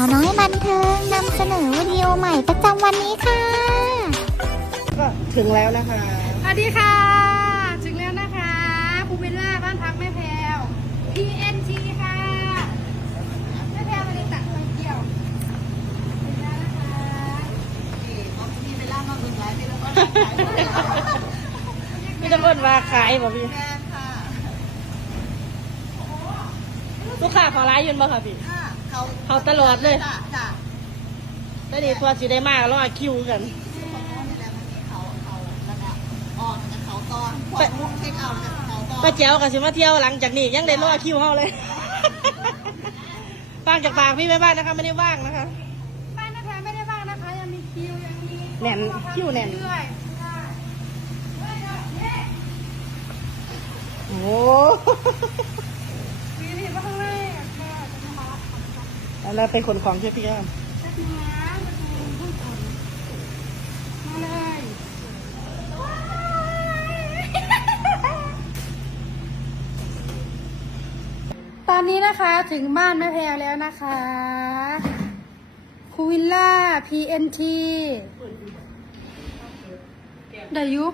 าวน้อยบันเทิงนำเสนอวิดีโอใหม่ประจำวันนี้ค่ะ ก็ถึงแล้วนะคะ สวัสดีค่ะ ถึงแล้วนะคะภูวิลล่าบ้านพักแม่แพรว PNG ค่ะ แม่แพรววันนี้ตัดไปเที่ยวถึงแล้วนะคะพี่จะเพิ่นว่าขายบ่พี่ลูกค้าขอร้ายยืนบ่ค่ะพี่ เขาเขาตลอดเลย จ้ะจ้ะแล้วนี่ตัวสิได้มากรอคิวกันของเขานี่แหละมันมีเขาเขาระดับออกจากเขาตอนพวกมุกเช็คเอาท์จากเขาตอนป้าเจ้ากับสิมาเที่ยวหลังจากนี้ยังได้รอคิวเฮาเลย ฟังจากปากพี่แม่บ้านนะคะไม่ได้ว่างนะคะ บ้านแม่แพรวไม่ได้ว่างนะคะ ยังมีคิวยังมีแน่นคิวแน่น เรื่อยๆค่ะเฮ้ยโอ้ มีที่มาข้างในอะค่ะจะมารับ แล้วไปขนของใช่พี่ครับแป๊บนึงนะมาดูห้อมตอนนี้นะคะถึงบ้านแม่แพรแล้วนะคะคูวิลล่า PNT เดี๋ยวยุ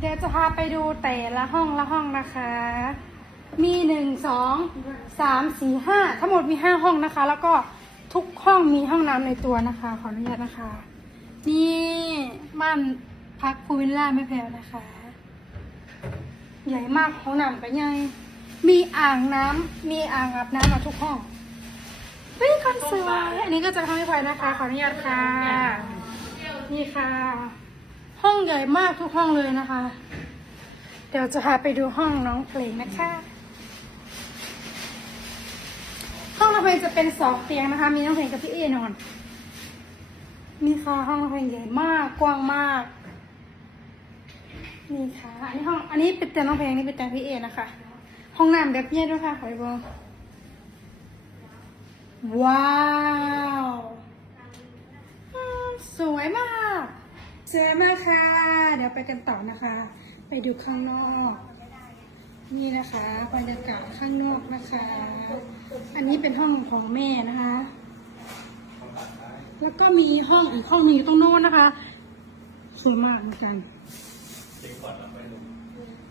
เดี๋ยวจะพาไปดูแต่ละห้องละห้องนะคะ มีหนึ่งสองสามสี่ห้าทั้งหมดมีห้าห้องนะคะ แล้วก็ทุกห้องมีห้องน้ำในตัวนะคะ ขออนุญาตนะคะ นี่บ้านพักคูวิลล่าแม่แพรวนะคะ ใหญ่มากห้องน้ำก็ใหญ่มีอ่างน้ำมีอ่างอาบน้ำมาทุกห้องเฮ้ยคอนสวยอันนี้ก็จะทำให้พลอยนะคะ ขออนุญาตค่ะ นี่ค่ะ ห้องใหญ่มากทุกห้องเลยนะคะ เดี๋ยวจะพาไปดูห้องน้องเพลงนะคะ ห้องน้องเพลงจะเป็นสองเตียงนะคะ มีน้องเพลงกับพี่เอนอนนี่ค่ะห้องน้องเพลงใหญ่มากกว้างมากนี่ค่ะ อันนี้ห้อง อันนี้เป็นเตียงน้องเพลงนี่เป็นเตียงพี่เอนะคะ ห้องน้ำแบบเนี้ยด้วยค่ะขอไปบอกว้าวสวยมากสวยมากค่ะ เดี๋ยวไปกันต่อนะคะ ไปดูข้างนอก นี่นะคะบรรยากาศข้างนอกนะคะ อันนี้เป็นห้องของแม่นะคะ แล้วก็มีห้องอีกห้องหนึงอยู่ตรงโน้นนะคะสวยมากเหมือนกัน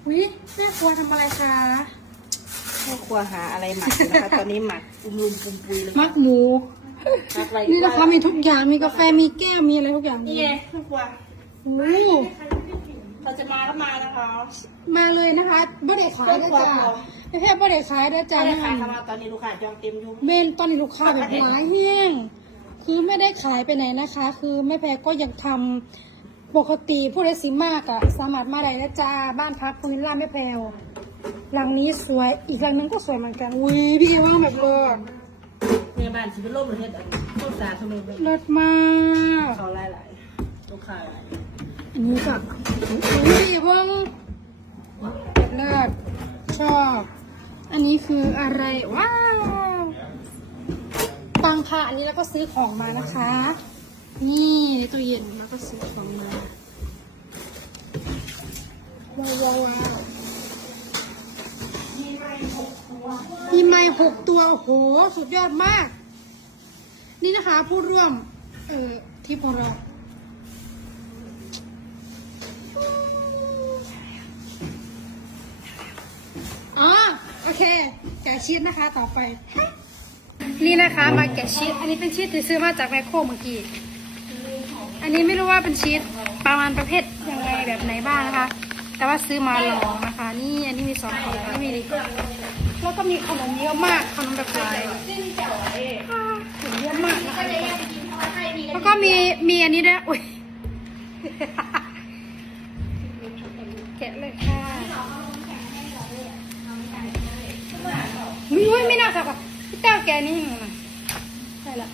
วิแม่ครัวทำอะไรคะแม่ครัวหาอะไรหมักอยู่นะคะ ตอนนี้หมักอุ้มลุมปุมปุยเลยมักหมูหมักอะไรนี่นะคะมีทุกอย่างมีกาแฟมีแก้วมีอะไรทุกอย่างนี่ไงแม่ครัว โอ้ เราจะมาก็มานะคะ มาเลยนะคะบ่ได้ขายด้วยจ้าไม่ใช่บ่ได้ขายด้วยจ้าใช่นะค่ะคะเข้ามาตอนนี้ลูกค้าจองเต็มอยู่เมนตอนนี้ลูกค้าแบบหลายแห้งคือไม่ได้ขายไปไหนนะคะ คือแม่แพรก็ยังทำปกติผู้ใดสิมากอะสามารถมาได้นะจ้าบ้านพักพูนิลล่าแม่แพรวหลังนี้สวยอีกหลังนึงก็สวยเหมือนกันอุ้ยพี่เอว่างแบบเลิศแม่บ้านสิเป็นโรคประเทศอันต้นสาธุเลยเลิศมากเขาหลายหลายๆลูกค้าหลาย อันนี้ก็อุ้ยเพิ่งเลิศชอบ อันนี้คืออะไรว้าวตังค่ะอันนี้แล้วก็ซื้อของมานะคะ นี่ในตู้เย็นแล้วก็ซื้อของมาว้าวว้าวว้าวมีไม้หกตัวโอ้โห สุดยอดมาก นี่นะคะผู้ร่วม เอ่อทริปของเรา อ๋อ โอ เคแกะชีสนะคะต่อไป นี่นะคะมาแกะชีสอันนี้เป็นชีสที่ซื้อมาจากแมคโครเมื่อกี้ อันนี้ไม่รู้ว่าเป็นชีสประมาณประเภทยังไงแบบไหนบ้างนะคะ แต่ว่าซื้อมาลองนะคะ นี่อันนี้มีสองของนี่มีนี่แล้วก็มีขนมเยอะมากขนมแบบลายอ่าขนมเยอะมากนะคะแล้วก็มีมีอันนี้ด้วยอุ้ยแกะเลยค่ะ อุ้ยไม่น่าสักอะพี่ แต้วแกนี่ยังไงใช่ละ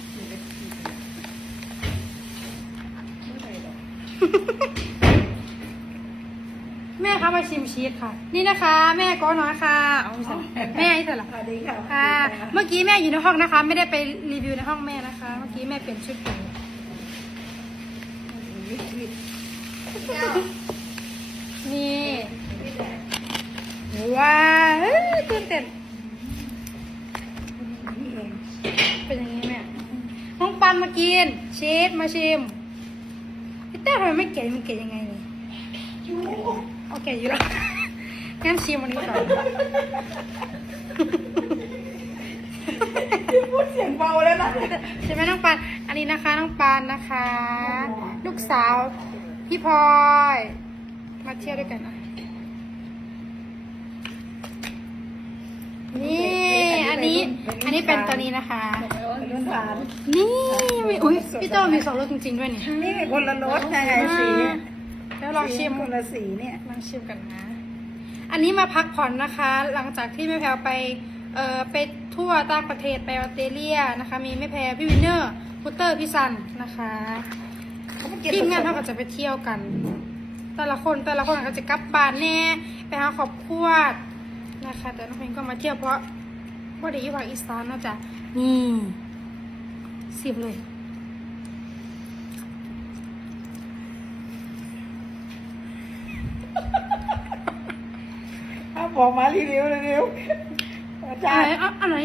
แม่คะมาชิมชีสค่ะ นี่นะคะ แม่ก้อน้อยค่ะเอาไม่ใช่แม่ไอ้สัละสวัสดีค่ะค่ะ เมื่อกี้แม่อยู่ในห้องนะคะ ไม่ได้ไปรีวิวในห้องแม่นะคะ เมื่อกี้แม่เปลี่ยนชุดอยู่นี่ว้าวเฮ้ยตื่นเต้นเป็นอย่างนี้แม่ ปัน มากินชีสมาชิมพี่เต้ทำไมไม่เก๋มันเก๋ยังไงเนี่ยโอเคอยู่แล้วงั้นชิมอันนี้ก่อนพูดเสียงเบาแล้วนะใช่ไหมน้องปานอันนี้นะคะน้องปานนะคะ ลูกสาว พี่พลอยมาเที่ยวด้วยกันนะนี่อันนี้ อันนี้เป็นตัวนี้นะคะ รุ่นผ่าน นี่มีอุ้ยพี่โตมีสองรสจริงๆด้วยนี่นี่คนละรสไงสีแล้วลองชิมคนละสีเนี่ยลองชิมกันนะ อันนี้มาพักผ่อนนะคะ หลังจากที่แม่แพรวไปเอ่อไปทั่วต่างประเทศไปออสเตรเลียนะคะ มีแม่แพรพี่วินเนอร์พุตเตอร์พี่ซันนะคะทีมงานเขาก็จะไปเที่ยวกัน แต่ละคนแต่ละคนก็จะกลับบ้านแน่ไปหาครอบครัวนะคะ แต่น้องเพลงก็มาเที่ยวเพราะว่าได้อยู่ภาคอีสานเนาะจ๊ะนี่ สิบเลย ถ้าบอกมารีวิวรีวิวอาจาอะรไรย์อะอะไร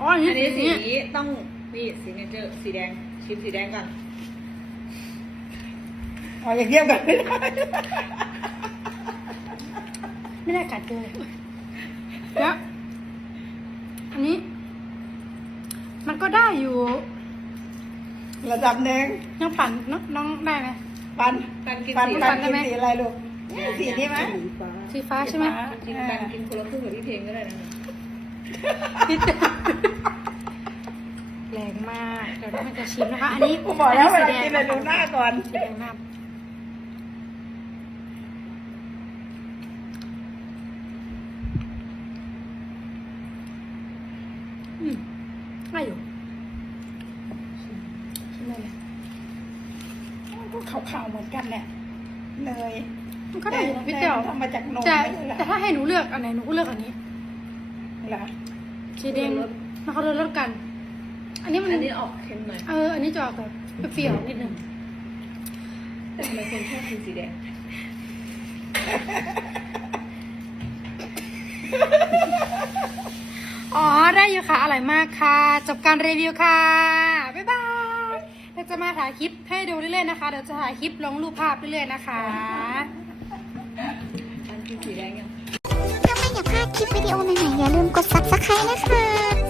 อ๋ออันนี้อันนี้สีนี้ต้องนี่สีเนเจอร์สีแดงชิมสีแดงก่อนเอาอย่างเทียบกันไม่ได้ไม่ได้กัดเลยแล้วอันนี้ มันก็ได้อยู่ ระดับหนึ่งน้องปั่นน้องน้องได้ไหม ปันปันกินปันสีปันได้กินไหม สีอะไรลูกสีนี้ไหมสีฟ้าสีฟ้าใช่ไหมกินปันกินคนละครึ่งกับพี่เพลงก็ได้นะแรงมาก เดี๋ยวเราจะชิมนะคะ อันนี้กูบอกแล้วเวอัลากินเลยดูหน้าก่อน สีแดงมากอืมได้อยู่ชิมได้ เลยมันก็ขาวๆเหมือนกันแหละเนยมันก็ได้อยู่นะพี่เต๋อทำมาจากนมแต่ไม่ใช่เหรอแต่ถ้าให้หนูเลือกอันไหนหนูก็เลือกอันนี้เหรอสีแดงมันเขาเลือกกัน อันนี้มันอันนี้ออกเค็มหน่อยเอออันนี้จะออกแบบเปรี้ยวๆนิดนึงแต่ทำไมคนชอบกินสีแดงอ๋อ ได้อยู่ค่ะ อร่อยมากค่ะ จบการรีวิวค่ะ บ๊ายบายเดี๋ยว จะมาถ่ายคลิปให้ดูเรื่อยๆนะคะ เดี๋ยวจะถ่ายคลิปลงรูปภาพเรื่อยๆนะคะปันกินสีแดงยังถ้าไม่อยากพลาดคลิปวิดีโอใหม่ๆอย่าลืมกด subscribe นะคะ